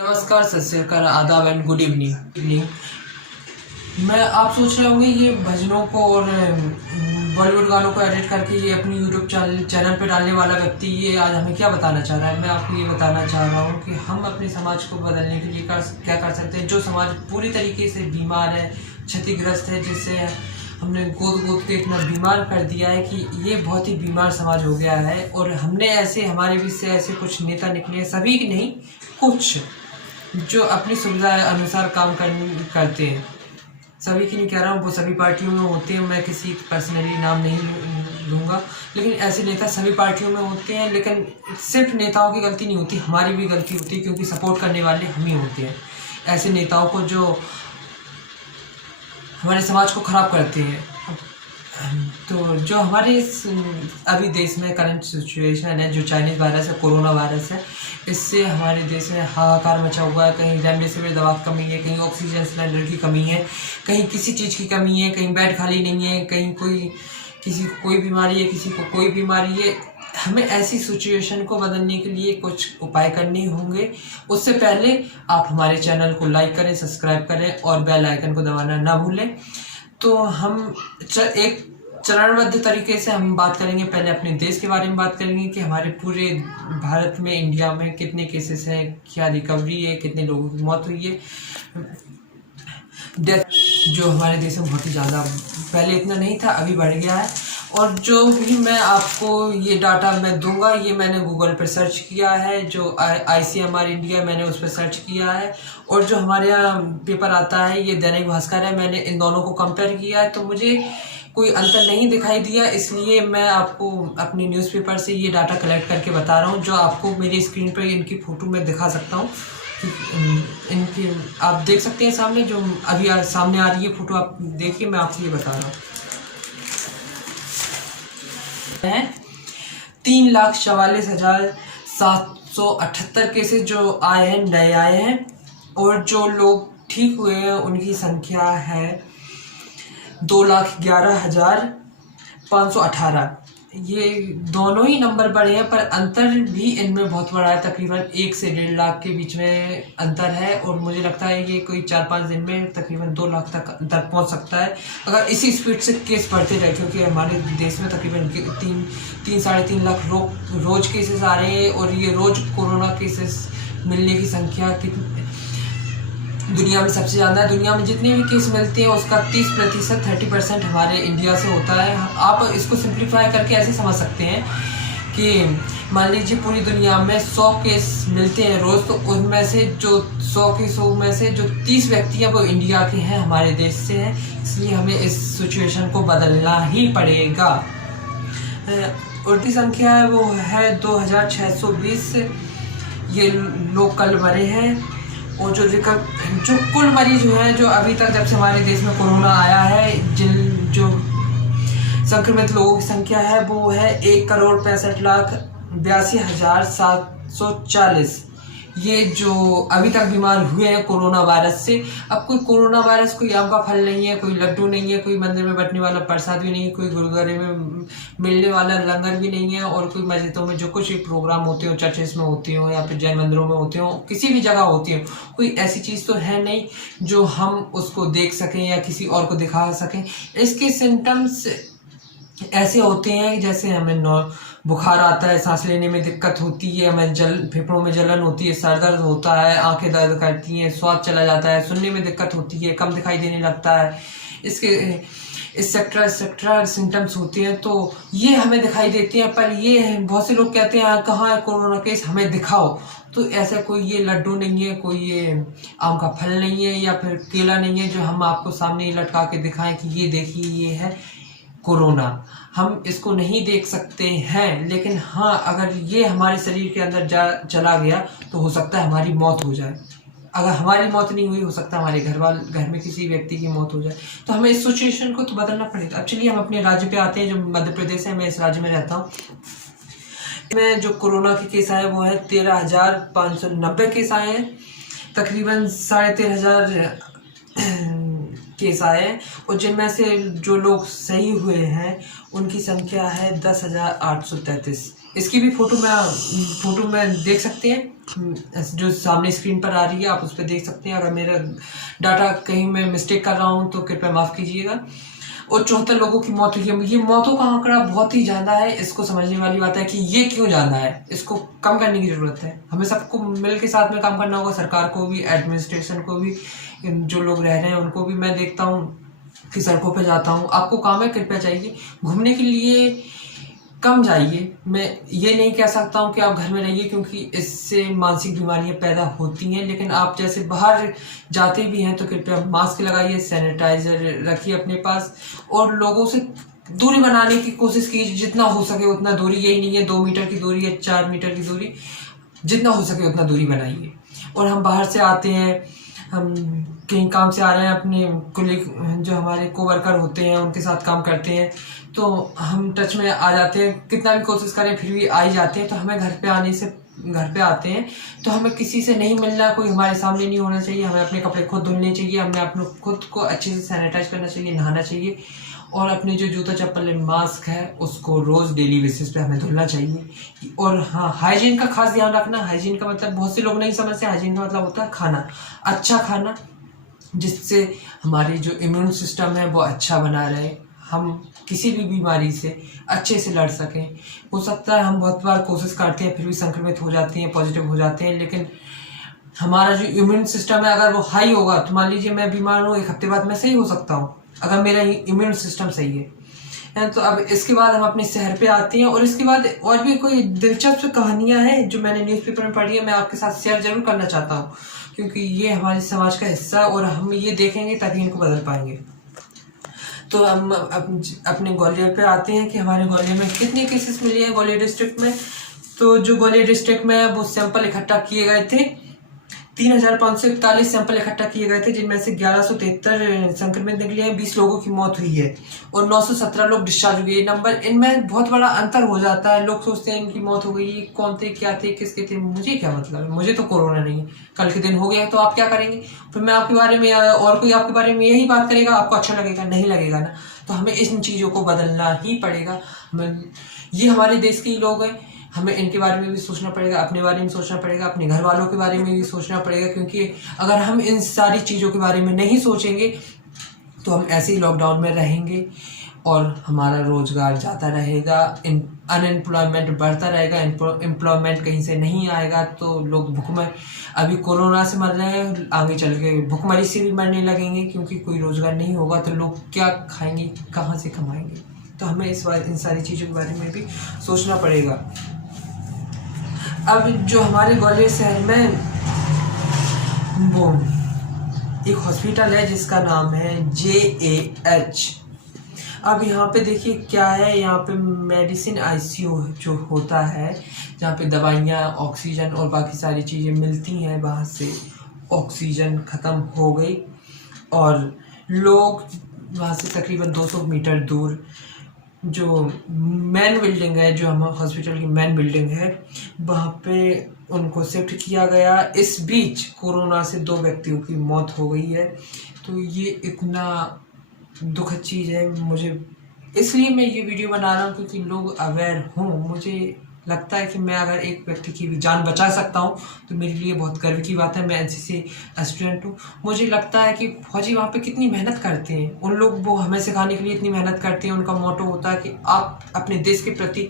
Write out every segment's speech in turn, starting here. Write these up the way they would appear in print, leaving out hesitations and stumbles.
नमस्कार, सत श्री अकाल, आदाब एंड गुड इवनिंग। मैं आप सोच रहे होंगे ये भजनों को और बॉलीवुड गानों को एडिट करके ये अपनी यूट्यूब चैनल पे डालने वाला व्यक्ति ये आज हमें क्या बताना चाह रहा है। मैं आपको ये बताना चाह रहा हूँ कि हम अपने समाज को बदलने के लिए क्या कर सकते हैं। जो समाज पूरी तरीके से बीमार है, क्षतिग्रस्त है, जिससे हमने गोद के इतना बीमार कर दिया है कि ये बहुत ही बीमार समाज हो गया है। और हमने ऐसे हमारे बीच से ऐसे कुछ नेता निकले, सभी नहीं, कुछ जो अपनी सुविधा अनुसार काम करते हैं। सभी की नहीं कह रहा हूँ, वो सभी पार्टियों में होते हैं। मैं किसी पर्सनली नाम नहीं लूँगा, लेकिन ऐसे नेता सभी पार्टियों में होते हैं। लेकिन सिर्फ नेताओं की गलती नहीं होती, हमारी भी गलती होती है, क्योंकि सपोर्ट करने वाले हम ही होते हैं ऐसे नेताओं को जो हमारे समाज को ख़राब करते हैं। तो जो हमारे अभी देश में करंट सिचुएशन है, जो चाइनीज़ वायरस है, कोरोना वायरस है, इससे हमारे देश में हाहाकार मचा हुआ है। कहीं रेमडेसिविर दवा की कमी है, कहीं ऑक्सीजन सिलेंडर की कमी है, कहीं किसी चीज़ की कमी है, कहीं बेड खाली नहीं है, कहीं किसी को कोई बीमारी है, किसी को कोई बीमारी है। हमें ऐसी सिचुएशन को बदलने के लिए कुछ उपाय करने होंगे। उससे पहले आप हमारे चैनल को लाइक करें, सब्सक्राइब करें और बेल आइकन को दबाना ना भूलें। तो हम एक चरणबद्ध तरीके से हम बात करेंगे। पहले अपने देश के बारे में बात करेंगे कि हमारे पूरे भारत में, इंडिया में कितने केसेस हैं, क्या रिकवरी है, कितने लोगों की मौत हुई है, डेथ जो हमारे देश में बहुत ही ज़्यादा, पहले इतना नहीं था, अभी बढ़ गया है। और जो भी मैं आपको ये डाटा मैं दूंगा, ये मैंने गूगल पर सर्च किया है, जो ICMR इंडिया मैंने उस पर सर्च किया है, और जो हमारे यहाँ पेपर आता है ये दैनिक भास्कर है, मैंने इन दोनों को कंपेयर किया है। तो मुझे कोई अंतर नहीं दिखाई दिया, इसलिए मैं आपको अपने न्यूज़पेपर से ये डाटा कलेक्ट करके बता रहा हूँ, जो आपको मेरी स्क्रीन पर इनकी फ़ोटो मैं दिखा सकता हूँ। इनकी आप देख सकते हैं सामने, जो अभी सामने आ रही है फ़ोटो, आप देखिए, मैं आपको ये बता रहा हूँ। 3,44,778 केसेस जो आए हैं, नए आए हैं, और जो लोग ठीक हुए हैं उनकी संख्या है 2,11,518। ये दोनों ही नंबर बड़े हैं, पर अंतर भी इनमें बहुत बड़ा है। तकरीबन 1 से 1.5 लाख के बीच में अंतर है, और मुझे लगता है ये कोई 4-5 दिन में तकरीबन 2 लाख तक अंतर पहुंच सकता है, अगर इसी स्पीड से केस बढ़ते रहे। क्योंकि हमारे देश में तकरीबन 3-3.5 लाख रोज़ केसेस आ रहे हैं, और ये रोज़ कोरोना केसेस मिलने की संख्या दुनिया में सबसे ज़्यादा है। दुनिया में जितने भी केस मिलते हैं उसका 30% हमारे इंडिया से होता है। आप इसको सिंप्लीफाई करके ऐसे समझ सकते हैं कि मान लीजिए पूरी दुनिया में 100 केस मिलते हैं रोज़, तो उनमें से जो 100 केसों में से जो 30 व्यक्ति हैं वो इंडिया के हैं, हमारे देश से हैं। इसलिए हमें इस सिचुएशन को बदलना ही पड़ेगा। उल्टी संख्या है वो है 2,620। ये लोग कल मरे हैं, और जो कुल मरीज हुए हैं, जो अभी तक जब से हमारे देश में कोरोना आया है, जो संक्रमित लोगों की संख्या है वो है 1,65,82,740। ये जो अभी तक बीमार हुए हैं कोरोना वायरस से। अब कोई कोरोना वायरस कोई आम का फल नहीं है, कोई लड्डू नहीं है, कोई मंदिर में बटने वाला प्रसाद भी नहीं है, कोई गुरुद्वारे में मिलने वाला लंगर भी नहीं है, और कोई मस्जिदों में जो कुछ भी प्रोग्राम होते हो, चर्चेस में होते हो, या फिर जैन मंदिरों में होते हो, किसी भी जगह होती हो, कोई ऐसी चीज़ तो है नहीं जो हम उसको देख सकें या किसी और को दिखा सकें। इसके सिम्टम्स ऐसे होते हैं जैसे हमें बुखार आता है, सांस लेने में दिक्कत होती है, हमें फेफड़ों में जलन होती है, सर दर्द होता है, आंखें दर्द करती हैं, स्वाद चला जाता है, सुनने में दिक्कत होती है, कम दिखाई देने लगता है, एक्सेट्रा सिम्टम्स होते हैं। तो ये हमें दिखाई देते हैं, पर ये बहुत से लोग कहते हैं कहाँ है कोरोना केस, हमें दिखाओ। तो ऐसा कोई ये लड्डू नहीं है, कोई ये आम का फल नहीं है, या फिर केला नहीं है जो हम आपको सामने लटका के दिखाएं कि ये देखिए ये है कोरोना। हम इसको नहीं देख सकते हैं, लेकिन हाँ, अगर ये हमारे शरीर के अंदर चला गया तो हो सकता है हमारी मौत हो जाए। अगर हमारी मौत नहीं हुई, हो सकता है हमारे घर में किसी व्यक्ति की मौत हो जाए। तो हमें इस सिचुएशन को तो बदलना पड़ेगा। अब चलिए हम अपने राज्य पे आते हैं, जो मध्य प्रदेश है। मैं इस राज्य में रहता हूँ। में जो कोरोना के केस आए वो है 13,590 केस आए हैं, तकरीबन 13,500 केस आए हैं, और जिनमें से जो लोग सही हुए हैं उनकी संख्या है 10,833। इसकी भी फ़ोटो में देख सकते हैं, जो सामने स्क्रीन पर आ रही है आप उस पर देख सकते हैं। अगर मेरा डाटा कहीं मैं मिस्टेक कर रहा हूँ तो कृपया माफ़ कीजिएगा। और 74 लोगों की मौत हुई है। ये मौतों का आंकड़ा बहुत ही ज़्यादा है। इसको समझने वाली बात है कि ये क्यों ज़्यादा है, इसको कम करने की ज़रूरत है। हमें सबको मिल के साथ में काम करना होगा, सरकार को भी, एडमिनिस्ट्रेशन को भी, जो लोग रह रहे हैं उनको भी। मैं देखता हूँ कि सड़कों पर जाता हूँ, आपको काम है कृपया चाहिए घूमने के लिए कम जाइए। मैं ये नहीं कह सकता हूँ कि आप घर में रहिए, क्योंकि इससे मानसिक बीमारियां पैदा होती हैं। लेकिन आप जैसे बाहर जाते भी हैं तो कृपया मास्क लगाइए, सैनिटाइजर रखिए अपने पास, और लोगों से दूरी बनाने की कोशिश कीजिए। जितना हो सके उतना दूरी, यही नहीं है 2 मीटर की दूरी या 4 मीटर की दूरी, जितना हो सके उतना दूरी बनाइए। और हम बाहर से आते हैं, हम कहीं काम से आ रहे हैं, अपने कुलीग जो हमारे कोवर्कर होते हैं उनके साथ काम करते हैं, तो हम टच में आ जाते हैं। कितना भी कोशिश करें फिर भी आ ही जाते हैं। तो हमें घर पे आते हैं तो हमें किसी से नहीं मिलना, कोई हमारे सामने नहीं होना चाहिए। हमें अपने कपड़े खुद धुलने चाहिए, हमें अपने खुद को अच्छे से सैनिटाइज करना चाहिए, नहाना चाहिए, और अपने जो जूता चप्पल मास्क है उसको रोज़ डेली बेसिस पे हमें धुलना चाहिए। और हाँ, हाइजीन का खास ध्यान रखना। हाइजीन का मतलब बहुत से लोग नहीं समझते। हाइजीन का मतलब होता है खाना, अच्छा खाना, जिससे हमारी जो इम्यून सिस्टम है वो अच्छा बना रहे, हम किसी भी बीमारी से अच्छे से लड़ सकें। हो सकता है हम बहुत बार कोशिश करते हैं फिर भी संक्रमित हो जाते हैं, पॉजिटिव हो जाते हैं, लेकिन हमारा जो इम्यून सिस्टम है अगर वो हाई होगा तो मान लीजिए मैं बीमार हूँ, 1 हफ्ते बाद मैं सही हो सकता हूँ अगर मेरा इम्यून सिस्टम सही है। तो अब इसके बाद हम अपने शहर पे आते हैं, और इसके बाद और भी कोई दिलचस्प कहानियां हैं जो मैंने न्यूज़पेपर में पढ़ी है, मैं आपके साथ शेयर जरूर करना चाहता हूँ, क्योंकि ये हमारे समाज का हिस्सा है और हम ये देखेंगे तभी इनको बदल पाएंगे। तो हम अपने ग्वालियर पे आते हैं कि हमारे ग्वालियर में कितने केसेस मिले हैं ग्वालियर डिस्ट्रिक्ट में। तो जो ग्वालियर डिस्ट्रिक्ट में वो सैंपल इकट्ठा किए गए थे, 3541 सैंपल इकट्ठा किए गए थे, जिनमें से 1173 संक्रमित निकले हैं, 20 लोगों की मौत हुई है और 917 लोग डिस्चार्ज हुए। ये नंबर, इनमें बहुत बड़ा अंतर हो जाता है। लोग सोचते हैं इनकी मौत हो गई, कौन थे, क्या थे, किसके थे, मुझे क्या मतलब है, मुझे तो कोरोना नहीं है, कल के दिन हो गया तो आप क्या करेंगे। फिर मैं आपके बारे में और कोई आपके बारे में यही बात करेगा, आपको अच्छा लगेगा? नहीं लगेगा ना। तो हमें इन चीज़ों को बदलना ही पड़ेगा। ये हमारे देश के ही लोग हैं, हमें इनके बारे में भी सोचना पड़ेगा, अपने बारे में सोचना पड़ेगा, अपने घर वालों के बारे में भी सोचना पड़ेगा, क्योंकि अगर हम इन सारी चीज़ों के बारे में नहीं सोचेंगे तो हम ऐसे ही लॉकडाउन में रहेंगे और हमारा रोजगार जाता रहेगा, अनएम्प्लॉयमेंट बढ़ता रहेगा, एम्प्लॉयमेंट कहीं से नहीं आएगा तो लोग भूखमरी, अभी कोरोना से मर रहे हैं, आगे चल के भूखमरी से भी मरने लगेंगे, क्योंकि कोई रोजगार नहीं होगा तो लोग क्या खाएंगे, कहाँ से कमाएंगे। तो हमें इन सारी चीज़ों के बारे में भी सोचना पड़ेगा। अब जो हमारे ग्वालियर शहर में वो एक हॉस्पिटल है जिसका नाम है JAH। अब यहाँ पे देखिए क्या है, यहाँ पे मेडिसिन ICU जो होता है, जहाँ पे दवाइयाँ, ऑक्सीजन और बाकी सारी चीज़ें मिलती हैं, वहाँ से ऑक्सीजन ख़त्म हो गई और लोग वहाँ से तकरीबन 200 मीटर दूर जो मेन बिल्डिंग है, जो हमारे हॉस्पिटल की मेन बिल्डिंग है, वहाँ पे उनको शिफ्ट किया गया। इस बीच कोरोना से 2 व्यक्तियों की मौत हो गई है। तो ये इतना दुखद चीज़ है, मुझे इसलिए मैं ये वीडियो बना रहा हूँ क्योंकि लोग अवेयर हों। मुझे लगता है कि मैं अगर एक व्यक्ति की भी जान बचा सकता हूँ तो मेरे लिए बहुत गर्व की बात है। मैं NCC स्टूडेंट हूँ। मुझे लगता है कि फौजी वहाँ पे कितनी मेहनत करते हैं, उन लोग वो हमें सिखाने के लिए इतनी मेहनत करते हैं। उनका मोटो होता है कि आप अपने देश के प्रति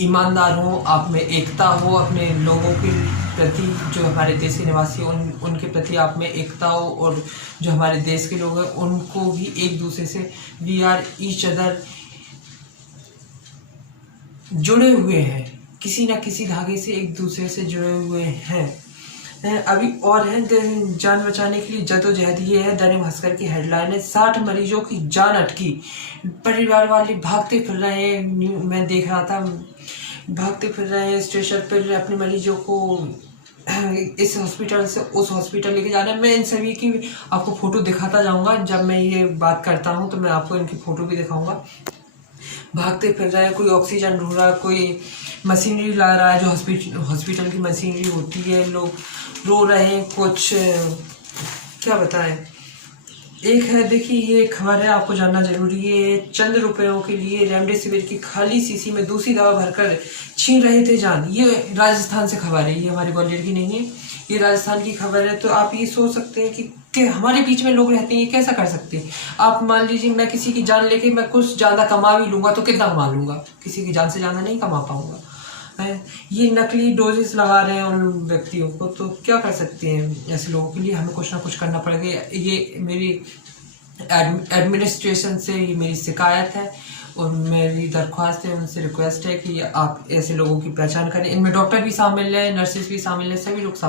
ईमानदार हो, आप में एकता हो, अपने लोगों के प्रति, जो हमारे देश के निवासी उनके प्रति आप में एकता हो, और जो हमारे देश के लोग हैं उनको भी एक दूसरे से वी आर ईच अदर जुड़े हुए हैं, किसी ना किसी धागे से एक दूसरे से जुड़े हुए हैं। अभी और है जान बचाने के लिए जद्दोजहद। ये है दैनिक भास्कर की हेडलाइन है, 60 मरीजों की जान अटकी, परिवार वाले भागते फिर रहे हैं। मैं देख रहा था, भागते फिर रहे हैं स्टेशन पर अपने मरीजों को इस हॉस्पिटल से उस हॉस्पिटल लेके जाना है। मैं इन सभी की आपको फ़ोटो दिखाता जाऊंगा, जब मैं ये बात करता हूँ तो मैं आपको इनकी फ़ोटो भी दिखाऊंगा। भागते फिर रहा है, कोई ऑक्सीजन ढूंढ रहा है, कोई मशीनरी ला रहा है, जो हॉस्पिटल की मशीनरी होती है। लोग रो रहे हैं, कुछ क्या बताएं, एक है, देखिए ये खबर है, आपको जानना जरूरी है। चंद रुपयों के लिए रेमडेसिविर की खाली शीशी में दूसरी दवा भरकर छीन रहे थे जान। ये राजस्थान से खबर है, ये हमारे ग्वालियर की नहीं है, ये राजस्थान की खबर है। तो आप ये सोच सकते हैं कि हमारे बीच में लोग रहते हैं, ये कैसा कर सकते हैं। आप मान लीजिए मैं किसी की जान लेके मैं कुछ ज़्यादा कमा भी लूँगा तो कितना कमा लूँगा, किसी की जान से ज़्यादा नहीं कमा पाऊँगा। ये नकली डोजेस लगा रहे हैं उन व्यक्तियों को, तो क्या कर सकते हैं। ऐसे लोगों के लिए हमें कुछ ना कुछ करना पड़ेगा। ये मेरी एडमिनिस्ट्रेशन से ये मेरी शिकायत है और मेरी दरख्वास्त है, उनसे रिक्वेस्ट है कि आप ऐसे लोगों की पहचान करें। इनमें डॉक्टर भी शामिल है, नर्सेज भी शामिल है, सभी लोग शामिल